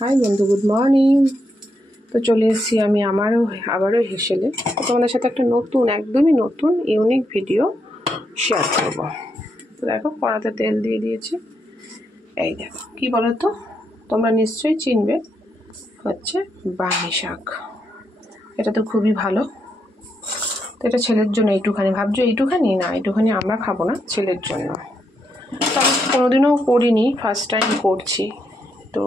High বন্ধু, good morning. তো চলে এসেছি আমি আবারও হেসেলে তোমাদের সাথে একটা একদমই নতুন ইউনিক ভিডিও শেয়ার করব। তো দেখো, কড়াতে তেল দিয়ে দিয়েছি। এই দেখো, কি বলো তো, তোমরা নিশ্চয়ই চিনবে, হচ্ছে বামি শাক। এটা তো খুবই ভালো। তো এটা ছেলের জন্য এইটুখানি, ভাবছো এইটুখানি না, এইটুখানি আমরা খাবো না, ছেলের জন্য। তো আমি কোনোদিনও করিনি, ফার্স্ট টাইম করছি। তো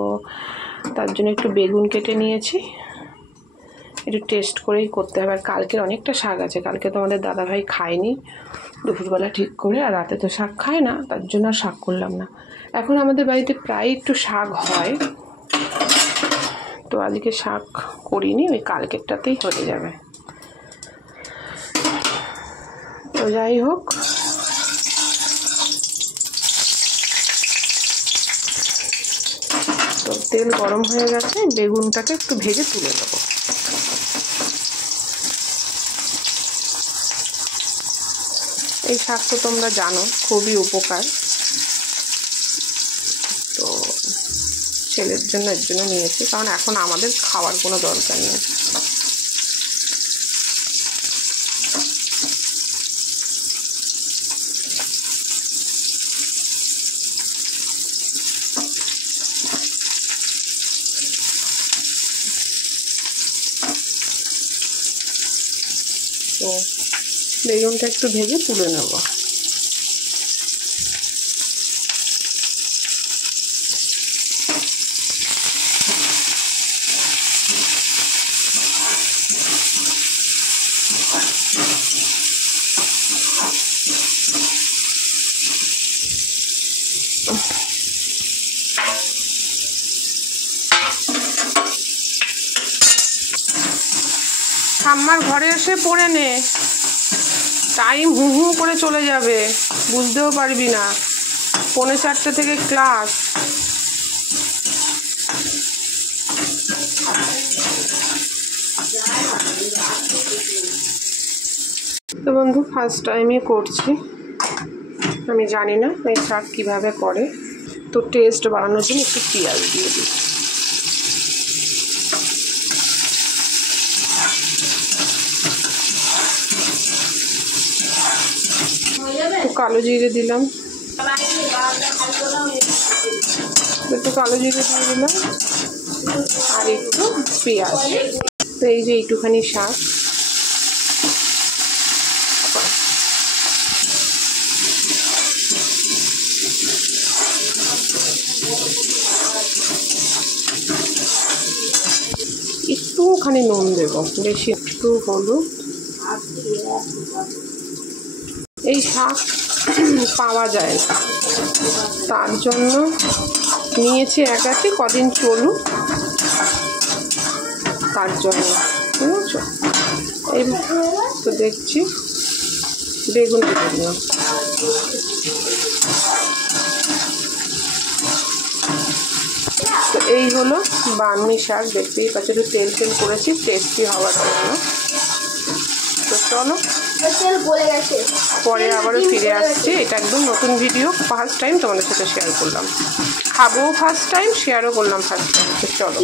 তার জন্য একটু বেগুন কেটে নিয়েছি, একটু টেস্ট করেই করতে হবে। আর কালকের অনেকটা শাক আছে, কালকে তো আমাদের দাদাভাই খায়নি দুপুরবেলা ঠিক করে, আর রাতে তো শাক খায় না, তার জন্য আর শাক করলাম না। এখন আমাদের বাড়িতে প্রায় একটু শাক হয়, তো আজকে শাক করিনি, ওই কালকেরটাতেই হয়ে যাবে। তো যাই হোক, তো তেল গরম হয়ে গেছে, বেগুনটাকে একটু ভেজে তুলে নেবো। এই শাক তো তোমরা জানো, খুবই উপকার। তো ছেলের জন্য এর জন্য নিয়েছি, কারণ এখন আমাদের খাওয়ার কোনো দরকার নেই। তো বেগুনটা একটু ভেজে তুলে নেব। ঠাম্মার ঘরে এসে পড়ে নে, টাইম হু হু করে চলে যাবে, বুঝতেও পারবি না। 4:45 থেকে ক্লাস। তো বন্ধু, ফার্স্ট টাইমই করছি, আমি জানি না এই শাক কীভাবে করে। তো টেস্ট বাড়ানোর জন্য একটু পেঁয়াজ দিয়ে দিই। একটু কালো জিরে দিলাম, একটু কালো জিরে দিয়ে দিলাম, আর একটু পেঁয়াজ। তো এই যে এইটুখানি শাক, একটুখানি নুন দেবো, বেশি একটু হলুদ। এই শাক পাওয়া যায় না, তার জন্য নিয়েছি একাতে, কদিন চলুক তার জন্য, বুঝেছ? এই তো দেখছি বেগুন কেটে দিলাম। তো এই হলো বামি শাক, দেখতেই পাচ্ছ, একটু তেল করেছি টেস্টি হওয়ার জন্য। তো চলো, পরে আবারও ফিরে আসছি। এটা একদম নতুন ভিডিও, ফার্স্ট টাইম তোমাদের সাথে শেয়ার করলাম, খাবো ফার্স্ট টাইম, শেয়ারও করলাম ফার্স্ট টাইম। তো চলো।